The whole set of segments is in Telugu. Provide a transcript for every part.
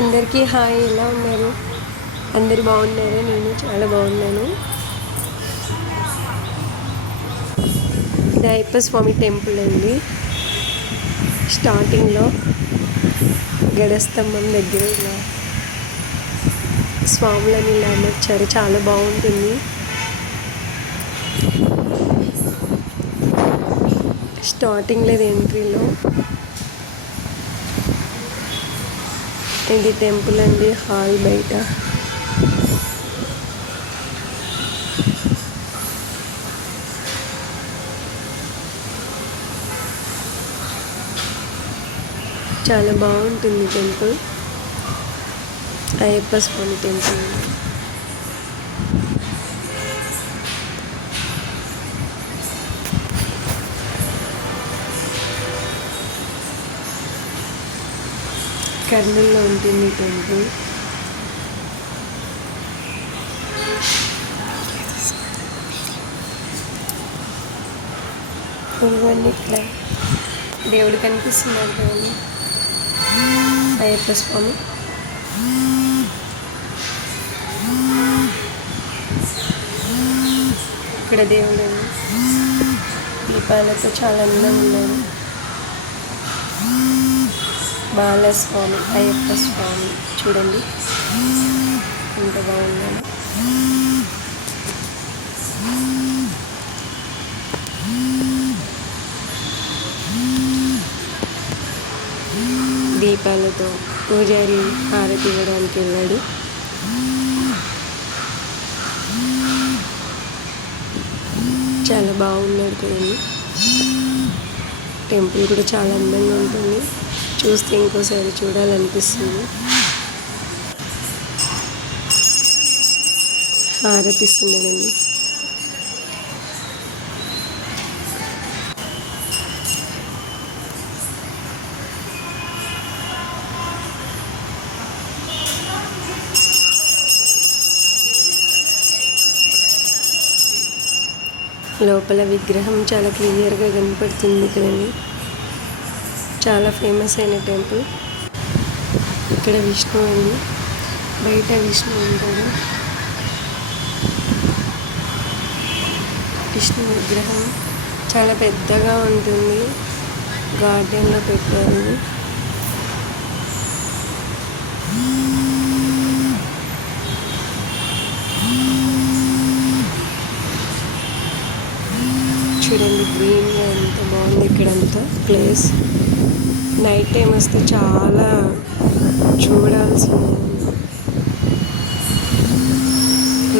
అందరికీ హాయ్ ఎలా ఉన్నారు? అందరు బాగున్నారు? నేను చాలా బాగున్నాను. ఇది అయ్యప్ప స్వామి టెంపుల్ అండి. స్టార్టింగ్లో గడస్తంభం దగ్గర ఇలా స్వాములని ఇలా అమర్చారు. చాలా బాగుంటుంది. స్టార్టింగ్ లేదు ఎంట్రీలో ఇది టెంపుల్ అండి? హాల్ బయట. చాలా బాగుంటుంది టెంపుల్. అయ్యప్ప స్వామి టెంపుల్. కర్నూలులో ఉంటుంది టెంపుల్. ఇవన్నీ ఇట్లా దేవుడు కనిపిస్తున్నాడు కదండి అయ్యప్ప స్వామి ఇక్కడ దేవుడు. దీపాలతో చాలా అందంగా ఉన్నాడు బాలస్వామి అయ్యప్ప స్వామి చూడండి. ఎంత బాగున్నాడు దీపాలతో పూజారి హారతి ఇవ్వడానికి వెళ్ళాడు. చాలా బాగున్నాడు కదండి. టెంపుల్ కూడా చాలా అందంగా ఉంటుంది. చూస్తే ఇంకోసారి చూడాలనిపిస్తుంది. హారతిస్తున్నాడండి లోపల విగ్రహం చాలా క్లియర్గా కనపడుతుంది కదండి. చాలా ఫేమస్ అయిన టెంపుల్ ఇక్కడ విష్ణు అండి బయట విష్ణు ఉంటాడు. విష్ణు విగ్రహం చాలా పెద్దగా ఉంటుంది. గార్డెన్లో పెట్టారు. చూడండి గ్రీన్గా ఎంత బాగుంది ఇక్కడంతా. ప్లేస్ నైట్ టైం వస్తే చాలా చూడాల్సి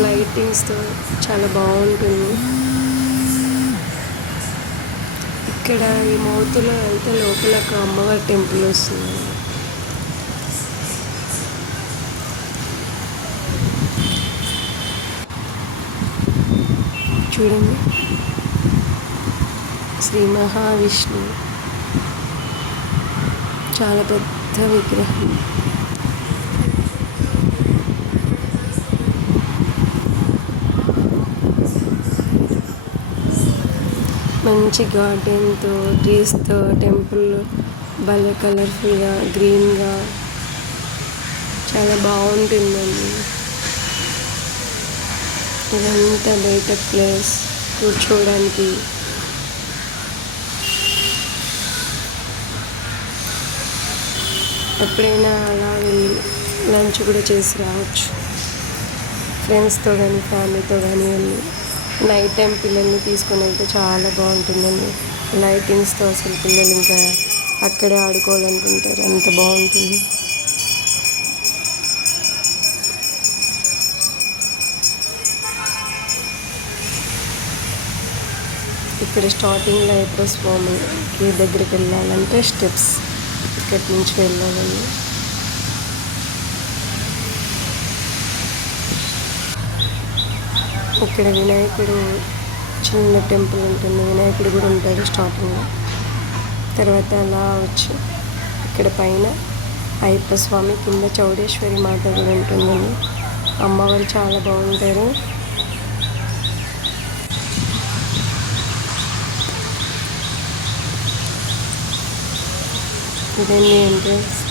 లైటింగ్స్తో చాలా బాగుంటుంది. ఇక్కడ ఈ మౌతులో వెళ్తే లోపల ఒక అమ్మవారి టెంపుల్ వస్తుంది. చూడండి. శ్రీ మహావిష్ణు చాలా పెద్ద విగ్రహం. మంచి గార్డెన్తో ట్రీస్తో టెంపుల్ భలే కలర్ఫుల్గా గ్రీన్గా చాలా బాగుంటుందండి. ఇదంతా బయట ప్లేస్ కూర్చోవడానికి. ఎప్పుడైనా అలా వెళ్ళి లంచ్ కూడా చేసి రావచ్చు. ఫ్రెండ్స్తో కానీ ఫ్యామిలీతో కానీ వెళ్ళి నైట్ టైం పిల్లల్ని తీసుకొని వెళ్తే చాలా బాగుంటుందండి. లైటింగ్స్తో అసలు పిల్లలు ఇంకా అక్కడే ఆడుకోవాలనుకుంటారు అంత బాగుంటుంది. ఇక్కడ స్టార్టింగ్లో ఎప్పుడో స్వామికి దగ్గరికి వెళ్ళాలంటే స్టెప్స్. మార్కెట్ నుంచి వెళ్ళాలని ఇక్కడ వినాయకుడు చిన్న టెంపుల్ ఉంటుంది. వినాయకుడు కూడా ఉంటాడు స్టార్టింగ్లో తర్వాత అలా వచ్చి ఇక్కడ పైన అయ్యప్ప స్వామి కింద చౌడేశ్వరి మాత కూడా ఉంటుందండి. అమ్మవారు చాలా బాగుంటారు. Within name is